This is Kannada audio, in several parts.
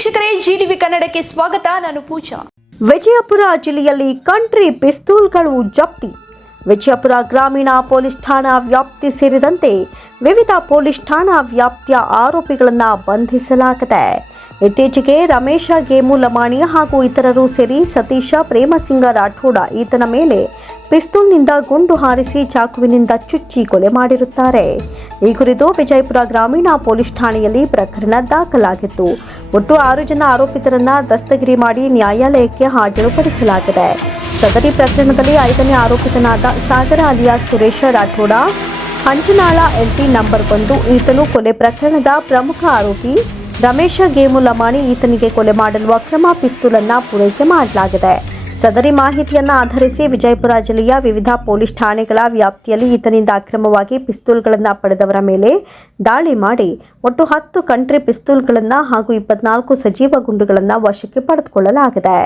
ವೀಕ್ಷಕರೇ, ಜಿಟಿವಿ ಕನ್ನಡಕ್ಕೆ ಸ್ವಾಗತ. ನಾನು ಪೂಜಾ. ವಿಜಯಪುರ ಜಿಲ್ಲೆಯಲ್ಲಿ ಕಂಟ್ರಿ ಪಿಸ್ತೂಲ್ಗಳು ಜಪ್ತಿ. ವಿಜಯಪುರ ಗ್ರಾಮೀಣ ಪೊಲೀಸ್ ಠಾಣಾ ವ್ಯಾಪ್ತಿ ಸೇರಿದಂತೆ ವಿವಿಧ ಪೊಲೀಸ್ ಠಾಣಾ ವ್ಯಾಪ್ತಿಯ ಆರೋಪಿಗಳನ್ನು ಬಂಧಿಸಲಾಗಿದೆ. ಇತ್ತೀಚೆಗೆ ರಮೇಶ ಗೇಮು ಲಮಾಣಿ ಹಾಗೂ ಇತರರು ಸೇರಿ ಸತೀಶ ಪ್ರೇಮಸಿಂಗ ರಾಠೋಡ ಈತನ ಮೇಲೆ ಪಿಸ್ತೂಲ್ನಿಂದ ಗುಂಡು ಹಾರಿಸಿ ಚಾಕುವಿನಿಂದ ಚುಚ್ಚಿ ಕೊಲೆ ಮಾಡಿರುತ್ತಾರೆ. ಈ ಕುರಿತು ವಿಜಯಪುರ ಗ್ರಾಮೀಣ ಪೊಲೀಸ್ ಠಾಣೆಯಲ್ಲಿ ಪ್ರಕರಣ ದಾಖಲಾಗಿತ್ತು. ಒಟ್ಟು 6 ಜನ ಆರೋಪಿತರನ್ನ ದಸ್ತಗಿರಿ ಮಾಡಿ ನ್ಯಾಯಾಲಯಕ್ಕೆ ಹಾಜರುಪಡಿಸಲಾಗಿದೆ. ಸದರಿ ಪ್ರಕರಣದಲ್ಲಿ 5ನೇ ಆರೋಪಿತನಾದ Sagar alias Suresh Rathod Hanchanal LT number 1 ಈತನು ಕೊಲೆ ಪ್ರಕರಣದ ಪ್ರಮುಖ ಆರೋಪಿ. ರಮೇಶ ಗೇಮು ಲಮಾಣಿ ಈತನಿಗೆ ಕೊಲೆ ಮಾಡಲು ಅಕ್ರಮ ಪಿಸ್ತೂಲನ್ನು ಪೂರೈಕೆ ಮಾಡಲಾಗಿದೆ. ಸದರಿ ಮಾಹಿತಿಯನ್ನು ಆಧರಿಸಿ ವಿಜಯಪುರ ಜಿಲ್ಲೆಯ ವಿವಿಧ ಪೊಲೀಸ್ ಠಾಣೆಗಳ ವ್ಯಾಪ್ತಿಯಲ್ಲಿ ಈತನಿಂದ ಅಕ್ರಮವಾಗಿ ಪಿಸ್ತೂಲ್ಗಳನ್ನು ಪಡೆದವರ ಮೇಲೆ ದಾಳಿ ಮಾಡಿ ಒಟ್ಟು 10 ಕಂಟ್ರಿ ಪಿಸ್ತೂಲ್ಗಳನ್ನು ಹಾಗೂ 24 ಸಜೀವ ಗುಂಡುಗಳನ್ನು ವಶಕ್ಕೆ ಪಡೆದುಕೊಳ್ಳಲಾಗಿದೆ.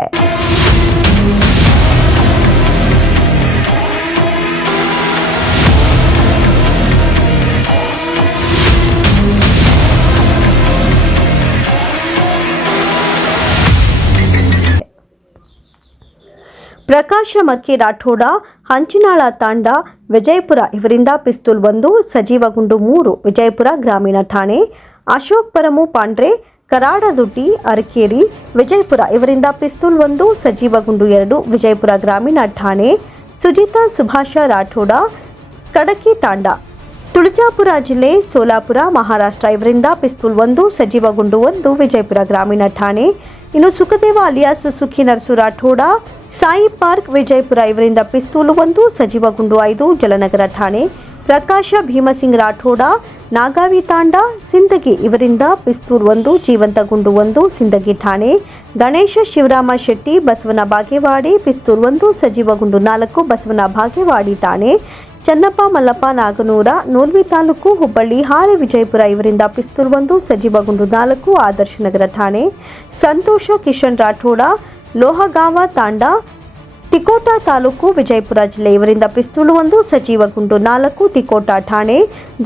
ಪ್ರಕಾಶ ಮರ್ಕಿ ರಾಠೋಡ ಹಂಚಿನಾಳ ತಾಂಡ ವಿಜಯಪುರ ಇವರಿಂದ ಪಿಸ್ತೂಲ್ 1, ಸಜೀವ ಗುಂಡು 3 ವಿಜಯಪುರ ಗ್ರಾಮೀಣ ಠಾಣೆ. ಅಶೋಕ್ ಪರಮು ಪಾಂಡ್ರೆ ಕರಾಡದುಡ್ಡಿ ಅರಕೇರಿ ವಿಜಯಪುರ ಇವರಿಂದ ಪಿಸ್ತೂಲ್ 1, ಸಜೀವ ಗುಂಡು 2 ವಿಜಯಪುರ ಗ್ರಾಮೀಣ ಠಾಣೆ. ಸುಜಿತಾ ಸುಭಾಷ ರಾಠೋಡ ಕಡಕಿ ತಾಂಡ ತುಳಜಾಪುರ ಜಿಲ್ಲೆ ಸೋಲಾಪುರ ಮಹಾರಾಷ್ಟ್ರ ಇವರಿಂದ ಪಿಸ್ತೂಲ್ 1, ಸಜೀವ ಗುಂಡು 1 ವಿಜಯಪುರ ಗ್ರಾಮೀಣ ಠಾಣೆ. ಇನ್ನು ಸುಖದೇವ ಅಲಿಯಾಸ್ ಸುಖಿ ನರಸು ರಾಠೋಡ ಸಾಯಿ ಪಾರ್ಕ್ ವಿಜಯಪುರ ಇವರಿಂದ ಪಿಸ್ತೂಲ್ 1, ಸಜೀವ ಗುಂಡು 5 ಜಲನಗರ ಠಾಣೆ. ಪ್ರಕಾಶ ಭೀಮಸಿಂಗ್ ರಾಠೋಡ ನಾಗಾವಿ ತಾಂಡ ಸಿಂದಗಿ ಇವರಿಂದ ಪಿಸ್ತೂಲ್ 1, ಜೀವಂತ ಗುಂಡು 1 ಸಿಂದಗಿ ಠಾಣೆ. ಗಣೇಶ ಶಿವರಾಮ ಶೆಟ್ಟಿ ಬಸವನ ಬಾಗೇವಾಡಿ ಪಿಸ್ತೂಲ್ 1, ಸಜೀವ ಗುಂಡು 4 ಬಸವನ ಬಾಗೇವಾಡಿ ಠಾಣೆ. ಚನ್ನಪ್ಪ ಮಲ್ಲಪ್ಪ ನಾಗನೂರ ನೂಲ್ವಿ ತಾಲೂಕು ಹುಬ್ಬಳ್ಳಿ ಹಾರೆ ವಿಜಯಪುರ ಇವರಿಂದ ಪಿಸ್ತೂಲ್ 1, ಸಜೀವ ಗುಂಡು 4 ಆದರ್ಶ ನಗರ ಠಾಣೆ. ಸಂತೋಷ ಕಿಶನ್ ರಾಠೋಡ ಲೋಹಗಾವ ತಾಂಡ ತಿಕೋಟ ತಾಲೂಕು ವಿಜಯಪುರ ಜಿಲ್ಲೆ ಇವರಿಂದ ಪಿಸ್ತೂಲ್ 1, ಸಜೀವ ಗುಂಡು 4 ತಿಕೋಟ ಠಾಣೆ.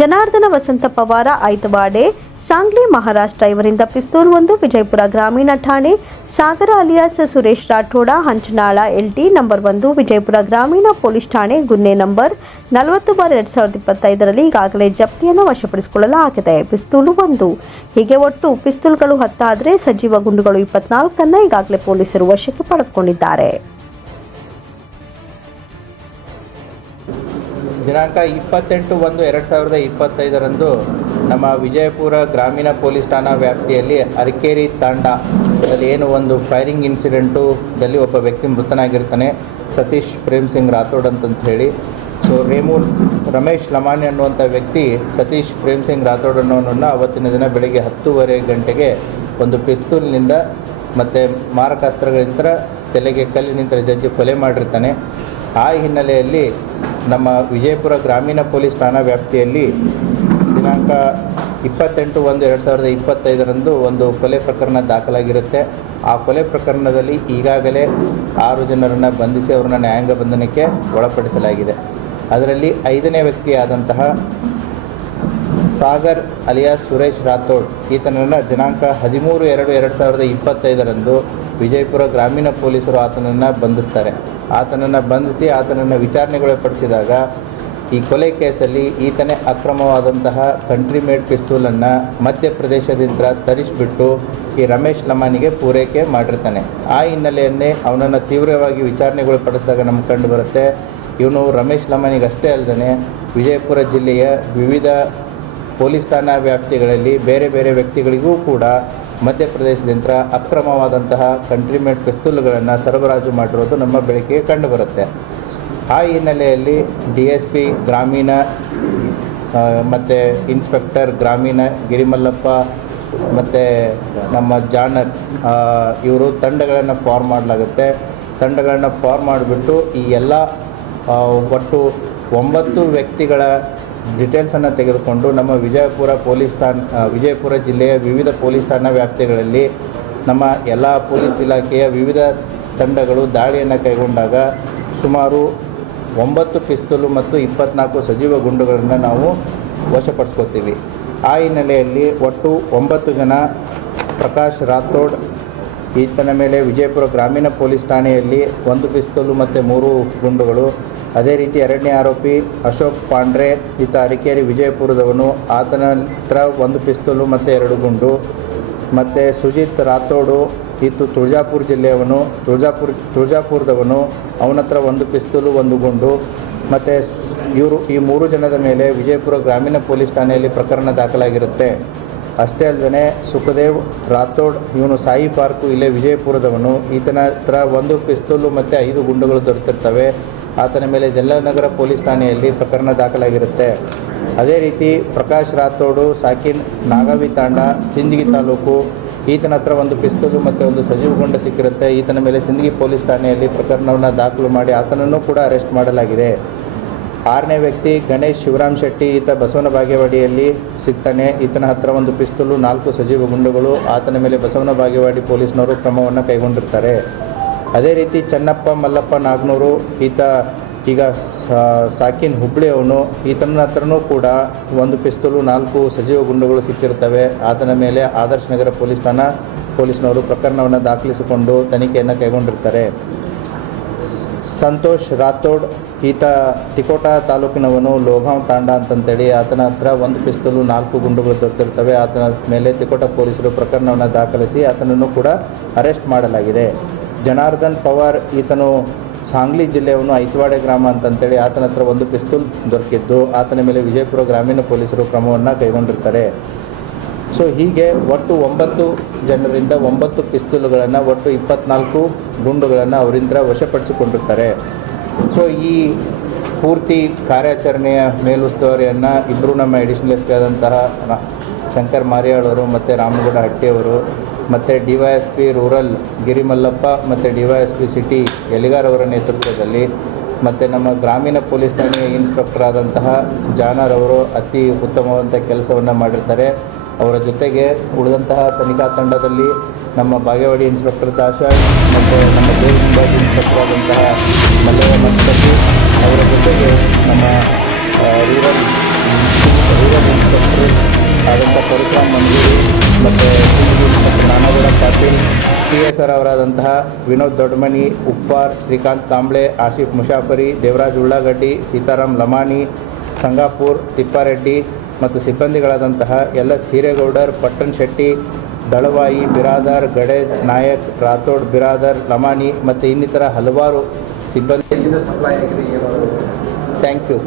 ಜನಾರ್ದನ ವಸಂತ ಪವಾರ ಐತವಾಡೆ ಸಾಂಗ್ಲಿ ಮಹಾರಾಷ್ಟ್ರ ಇವರಿಂದ ಪಿಸ್ತೂಲ್ 1 ವಿಜಯಪುರ ಗ್ರಾಮೀಣ ಠಾಣೆ. Sagar alias Suresh Rathod Hanchanal LT number 1 Vijayapura ಗ್ರಾಮೀಣ ಪೊಲೀಸ್ ಠಾಣೆ ಗುನ್ನೆ ನಂಬರ್ 40/2025 ಈಗಾಗಲೇ ಜಪ್ತಿಯನ್ನು ವಶಪಡಿಸಿಕೊಳ್ಳಲಾಗಿದೆ. ಪಿಸ್ತೂಲು 1 ಹೀಗೆ ಒಟ್ಟು ಪಿಸ್ತೂಲ್ಗಳು 10 ಆದರೆ ಸಜೀವ ಗುಂಡುಗಳು 24 ಈಗಾಗಲೇ ಪೊಲೀಸರು ವಶಕ್ಕೆ ಪಡೆದುಕೊಂಡಿದ್ದಾರೆ. ದಿನಾಂಕ 28/1/2025 ನಮ್ಮ ವಿಜಯಪುರ ಗ್ರಾಮೀಣ ಪೊಲೀಸ್ ಠಾಣಾ ವ್ಯಾಪ್ತಿಯಲ್ಲಿ ಅರಕೇರಿ ತಾಂಡದಲ್ಲಿ ಏನು ಒಂದು ಫೈರಿಂಗ್ ಇನ್ಸಿಡೆಂಟು ದಲ್ಲಿ ಒಬ್ಬ ವ್ಯಕ್ತಿ ಮೃತನಾಗಿರ್ತಾನೆ, ಸತೀಶ್ ಪ್ರೇಮ್ ಸಿಂಗ್ ರಾಥೋಡ್ ಅಂತ ಹೇಳಿ. ಸೊ ರಮೇಶ್ ಲಮಾಣಿ ಅನ್ನುವಂಥ ವ್ಯಕ್ತಿ ಸತೀಶ್ ಪ್ರೇಮ್ ಸಿಂಗ್ ರಾಥೋಡ್ ಅನ್ನೋನನ್ನು ಅವತ್ತಿನ ದಿನ ಬೆಳಗ್ಗೆ 10:30 ಗಂಟೆಗೆ ಒಂದು ಪಿಸ್ತೂಲ್ನಿಂದ ಮತ್ತು ಮಾರಕಾಸ್ತ್ರಗಳಿಂದ ತಲೆಗೆ ಕಲ್ಲಿನಿಂದ ಜಜ್ಜಿ ಕೊಲೆ ಮಾಡಿರ್ತಾನೆ. ಆ ಹಿನ್ನೆಲೆಯಲ್ಲಿ ನಮ್ಮ ವಿಜಯಪುರ ಗ್ರಾಮೀಣ ಪೊಲೀಸ್ ಠಾಣಾ ವ್ಯಾಪ್ತಿಯಲ್ಲಿ ದಿನಾಂಕ 28/1/2025 ಒಂದು ಕೊಲೆ ಪ್ರಕರಣ ದಾಖಲಾಗಿರುತ್ತೆ. ಆ ಕೊಲೆ ಪ್ರಕರಣದಲ್ಲಿ ಈಗಾಗಲೇ 6 ಜನರನ್ನು ಬಂಧಿಸಿ ಅವರನ್ನು ನ್ಯಾಯಾಂಗ ಬಂಧನಕ್ಕೆ ಒಳಪಡಿಸಲಾಗಿದೆ. ಅದರಲ್ಲಿ 5ನೇ ವ್ಯಕ್ತಿಯಾದಂತಹ ಸಾಗರ್ ಅಲಿಯಾಸ್ ಸುರೇಶ್ ರಾಥೋಡ್ ಈತನನ್ನು ದಿನಾಂಕ 13/2/2025 ವಿಜಯಪುರ ಗ್ರಾಮೀಣ ಪೊಲೀಸರು ಆತನನ್ನು ಬಂಧಿಸ್ತಾರೆ. ಆತನನ್ನು ಬಂಧಿಸಿ ಆತನನ್ನು ವಿಚಾರಣೆಗೊಳಪಡಿಸಿದಾಗ ಈ ಕೊಲೆ ಕೇಸಲ್ಲಿ ಈತನೇ ಅಕ್ರಮವಾದಂತಹ ಕಂಟ್ರಿ ಮೇಡ್ ಪಿಸ್ತೂಲನ್ನು ಮಧ್ಯಪ್ರದೇಶದಿಂದ ತರಿಸಿಬಿಟ್ಟು ಈ ರಮೇಶ್ ಲಮಾನಿಗೆ ಪೂರೈಕೆ ಮಾಡಿರ್ತಾನೆ. ಆ ಹಿನ್ನೆಲೆಯನ್ನೇ ಅವನನ್ನು ತೀವ್ರವಾಗಿ ವಿಚಾರಣೆಗೊಳಪಡಿಸಿದಾಗ ನಮ್ಗೆ ಕಂಡು ಬರುತ್ತೆ ಇವನು ರಮೇಶ್ ಲಮಾನಿಗೆ ಅಷ್ಟೇ ಅಲ್ಲದೆ ವಿಜಯಪುರ ಜಿಲ್ಲೆಯ ವಿವಿಧ ಪೊಲೀಸ್ ಠಾಣಾ ವ್ಯಾಪ್ತಿಗಳಲ್ಲಿ ಬೇರೆ ಬೇರೆ ವ್ಯಕ್ತಿಗಳಿಗೂ ಕೂಡ ಮಧ್ಯಪ್ರದೇಶದಿಂದ ಅಕ್ರಮವಾದಂತಹ ಕಂಟ್ರಿ ಮೇಡ್ ಪಿಸ್ತೂಲ್ಗಳನ್ನು ಸರಬರಾಜು ಮಾಡಿರೋದು ನಮ್ಮ ಬೆಳಕಿಗೆ ಕಂಡುಬರುತ್ತೆ. ಆ ಹಿನ್ನೆಲೆಯಲ್ಲಿ DSP ಗ್ರಾಮೀಣ ಮತ್ತು ಇನ್ಸ್ಪೆಕ್ಟರ್ ಗ್ರಾಮೀಣ ಗಿರಿಮಲ್ಲಪ್ಪ ಮತ್ತು ನಮ್ಮ ಜಾನರ್ ಇವರು ತಂಡಗಳನ್ನು ಫಾರ್ಮ್ ಮಾಡಲಾಗುತ್ತೆ. ತಂಡಗಳನ್ನು ಫಾರ್ಮ್ ಮಾಡಿಬಿಟ್ಟು ಈ ಎಲ್ಲ ಒಟ್ಟು 9 ವ್ಯಕ್ತಿಗಳ ಡಿಟೇಲ್ಸನ್ನು ತೆಗೆದುಕೊಂಡು ನಮ್ಮ ವಿಜಯಪುರ ಜಿಲ್ಲೆಯ ವಿವಿಧ ಪೊಲೀಸ್ ಠಾಣಾ ವ್ಯಾಪ್ತಿಗಳಲ್ಲಿ ನಮ್ಮ ಎಲ್ಲ ಪೊಲೀಸ್ ಇಲಾಖೆಯ ವಿವಿಧ ತಂಡಗಳು ದಾಳಿಯನ್ನು ಕೈಗೊಂಡಾಗ ಸುಮಾರು 9 ಪಿಸ್ತೂಲು ಮತ್ತು 24 ಸಜೀವ ಗುಂಡುಗಳನ್ನು ನಾವು ವಶಪಡಿಸ್ಕೋತೀವಿ. ಆ ಹಿನ್ನೆಲೆಯಲ್ಲಿ ಒಟ್ಟು 9 ಜನ ಪ್ರಕಾಶ್ ರಾಥೋಡ್ ಈತನ ಮೇಲೆ ವಿಜಯಪುರ ಗ್ರಾಮೀಣ ಪೊಲೀಸ್ ಠಾಣೆಯಲ್ಲಿ 1 ಪಿಸ್ತೂಲು ಮತ್ತು 3 ಗುಂಡುಗಳು. ಅದೇ ರೀತಿ ಎರಡನೇ ಆರೋಪಿ ಅಶೋಕ್ ಪಾಂಡ್ರೆ, ಈತ ಅರಿಕೇರಿ ವಿಜಯಪುರದವನು, ಆತನ ಹತ್ರ 1 ಪಿಸ್ತೂಲು ಮತ್ತು 2 ಗುಂಡು. ಮತ್ತು ಸುಜಿತ್ ರಾಥೋಡು, ಈತ ತುಳಜಾಪುರ ಜಿಲ್ಲೆಯವನು, ತುಳಜಾಪುರದವನು, ಅವನ ಹತ್ರ 1 ಪಿಸ್ತೂಲು 1 ಗುಂಡು. ಮತ್ತು ಈ 3 ಜನದ ಮೇಲೆ ವಿಜಯಪುರ ಗ್ರಾಮೀಣ ಪೊಲೀಸ್ ಠಾಣೆಯಲ್ಲಿ ಪ್ರಕರಣ ದಾಖಲಾಗಿರುತ್ತೆ. ಅಷ್ಟೇ ಅಲ್ಲದೆ ಸುಖದೇವ್ ರಾಥೋಡ್, ಇವನು ಸಾಯಿ ಪಾರ್ಕು ಇಲ್ಲೇ ವಿಜಯಪುರದವನು, ಈತನ ಹತ್ರ 1 ಪಿಸ್ತೂಲು ಮತ್ತು 5 ಗುಂಡುಗಳು ದೊರೆತಿರ್ತವೆ. ಆತನ ಮೇಲೆ ಜಲನಗರ ಪೊಲೀಸ್ ಠಾಣೆಯಲ್ಲಿ ಪ್ರಕರಣ ದಾಖಲಾಗಿರುತ್ತೆ. ಅದೇ ರೀತಿ ಪ್ರಕಾಶ್ ರಾಥೋಡು ಸಾಕಿನ್ ನಾಗಾವಿ ತಾಂಡ ಸಿಂದಗಿ ತಾಲೂಕು, ಈತನ ಹತ್ರ 1 ಪಿಸ್ತೂಲು ಮತ್ತು 1 ಸಜೀವ ಗುಂಡು ಸಿಕ್ಕಿರುತ್ತೆ. ಈತನ ಮೇಲೆ ಸಿಂದಗಿ ಪೊಲೀಸ್ ಠಾಣೆಯಲ್ಲಿ ಪ್ರಕರಣವನ್ನು ದಾಖಲು ಮಾಡಿ ಆತನನ್ನು ಕೂಡ ಅರೆಸ್ಟ್ ಮಾಡಲಾಗಿದೆ. 6ನೇ ವ್ಯಕ್ತಿ ಗಣೇಶ್ ಶಿವರಾಮ್ ಶೆಟ್ಟಿ, ಈತ ಬಸವನ ಬಾಗೇವಾಡಿಯಲ್ಲಿ ಸಿಗ್ತಾನೆ. ಈತನ ಹತ್ರ 1 ಪಿಸ್ತೂಲು 4 ಸಜೀವ ಗುಂಡುಗಳು. ಆತನ ಮೇಲೆ ಬಸವನ ಬಾಗೇವಾಡಿ ಪೊಲೀಸ್ನವರು ಕ್ರಮವನ್ನು ಕೈಗೊಂಡಿರ್ತಾರೆ. ಅದೇ ರೀತಿ ಚನ್ನಪ್ಪ ಮಲ್ಲಪ್ಪ ನಾಗ್ನೂರು, ಈತ ಈಗ ಸಾಕಿನ್ ಹುಬ್ಬಳ್ಳಿ ಅವನು, ಈತನ ಹತ್ರನೂ ಕೂಡ 1 ಪಿಸ್ತೂಲು 4 ಸಜೀವ ಗುಂಡುಗಳು ಸಿಕ್ಕಿರ್ತವೆ. ಆತನ ಮೇಲೆ ಆದರ್ಶ ನಗರ ಪೊಲೀಸ್ ಠಾಣಾ ಪೊಲೀಸ್ನವರು ಪ್ರಕರಣವನ್ನು ದಾಖಲಿಸಿಕೊಂಡು ತನಿಖೆಯನ್ನು ಕೈಗೊಂಡಿರ್ತಾರೆ. ಸಂತೋಷ್ ರಾಥೋಡ್, ಈತ ತಿಕೋಟಾ ತಾಲೂಕಿನವನು, ಲೋಗಾಂವ್ ತಾಂಡ ಅಂತಂತೇಳಿ, ಆತನ ಹತ್ರ 1 ಪಿಸ್ತೂಲು 4 ಗುಂಡುಗಳು ದೊರೆತಿರ್ತವೆ. ಆತನ ಮೇಲೆ ತಿಕೋಟಾ ಪೊಲೀಸರು ಪ್ರಕರಣವನ್ನು ದಾಖಲಿಸಿ ಆತನನ್ನು ಕೂಡ ಅರೆಸ್ಟ್ ಮಾಡಲಾಗಿದೆ. ಜನಾರ್ದನ್ ಪವಾರ್, ಈತನು ಸಾಂಗ್ಲಿ ಜಿಲ್ಲೆಯವನು, ಐತವಾಡೆ ಗ್ರಾಮ ಅಂತಂತೇಳಿ, ಆತನ ಹತ್ರ 1 ಪಿಸ್ತೂಲ್ ದೊರಕಿದ್ದು ಆತನ ಮೇಲೆ ವಿಜಯಪುರ ಗ್ರಾಮೀಣ ಪೊಲೀಸರು ಕ್ರಮವನ್ನು ಕೈಗೊಂಡಿರ್ತಾರೆ. ಸೊ ಹೀಗೆ ಒಟ್ಟು 9 ಜನರಿಂದ 9 ಪಿಸ್ತೂಲುಗಳನ್ನು, ಒಟ್ಟು 24 ಗುಂಡುಗಳನ್ನು ಅವರಿಂದ ವಶಪಡಿಸಿಕೊಂಡಿರ್ತಾರೆ. ಸೊ ಈ ಪೂರ್ತಿ ಕಾರ್ಯಾಚರಣೆಯ ಮೇಲುಸ್ತುವಾರಿಯನ್ನು ಇಬ್ಬರು ನಮ್ಮ ಅಡಿಷನಲ್ ಎಸ್ ಪಿ ಆದಂತಹ ಶಂಕರ್ ಮಾರಿಯಾಳ್ ಅವರು ಮತ್ತು ರಾಮಗೌಡ ಹಟ್ಟಿಯವರು ಮತ್ತು DYSP ರೂರಲ್ ಗಿರಿಮಲ್ಲಪ್ಪ ಮತ್ತು DYSP ಸಿಟಿ ಎಲಿಗಾರ್ ಅವರ ನೇತೃತ್ವದಲ್ಲಿ ಮತ್ತು ನಮ್ಮ ಗ್ರಾಮೀಣ ಪೊಲೀಸ್ ಠಾಣೆಯ ಇನ್ಸ್ಪೆಕ್ಟರ್ ಆದಂತಹ ಜಾನರ್ ಅವರು ಅತಿ ಉತ್ತಮವಾದಂಥ ಕೆಲಸವನ್ನು ಮಾಡಿರ್ತಾರೆ. ಅವರ ಜೊತೆಗೆ ಉಳಿದಂತಹ ತನಿಖಾ ತಂಡದಲ್ಲಿ ನಮ್ಮ ಬಾಗೇವಾಡಿ ಇನ್ಸ್ಪೆಕ್ಟರ್ ದಾಶಾಳ್ ಮತ್ತು ನಮ್ಮ ಜೈಲ್ ವಿಭಾಗ ಇನ್ಸ್ಪೆಕ್ಟರ್ ಆದಂತಹ ಮಲ್ಲಯ್ಯ ಮಸ್ಕತಿ, ಅವರ ಜೊತೆಗೆ ನಮ್ಮ ರೂರಲ್ ಇನ್ಸ್ಪೆಕ್ಟರ್ ಆದಂಥ ಪರಶುರಾಮ್ ಮಂಜೂರಿ ಮತ್ತು ಇನ್ಸ್ಪೆಕ್ಟರ್ ನಾನಾಗೌಡ ಪಾಟೀಲ್, TSR ಅವರಾದಂತಹ ವಿನೋದ್ ದೊಡ್ಡಮನಿ, ಉಪ್ಪಾರ್, ಶ್ರೀಕಾಂತ್ ಕಾಂಬ್ಳೆ, ಆಶಿಫ್ ಮುಷಾಫರಿ, ದೇವರಾಜ್ ಉಳ್ಳಾಗಡ್ಡಿ, ಸೀತಾರಾಮ್ ಲಮಾನಿ, ಸಂಗಾಪುರ್, ತಿಪ್ಪಾರೆಡ್ಡಿ ಮತ್ತು ಸಿಬ್ಬಂದಿಗಳಾದಂತಹ LS ಹಿರೇಗೌಡರ್, ಪಟ್ಟಣ್ ಶೆಟ್ಟಿ, ದಳವಾಯಿ ಬಿರಾದರ್, ಗಡೆ ನಾಯಕ್, ರಾಥೋಡ್ ಬಿರಾದರ್, ಲಮಾನಿ ಮತ್ತು ಇನ್ನಿತರ ಹಲವಾರು ಸಿಬ್ಬಂದಿ. Thank you.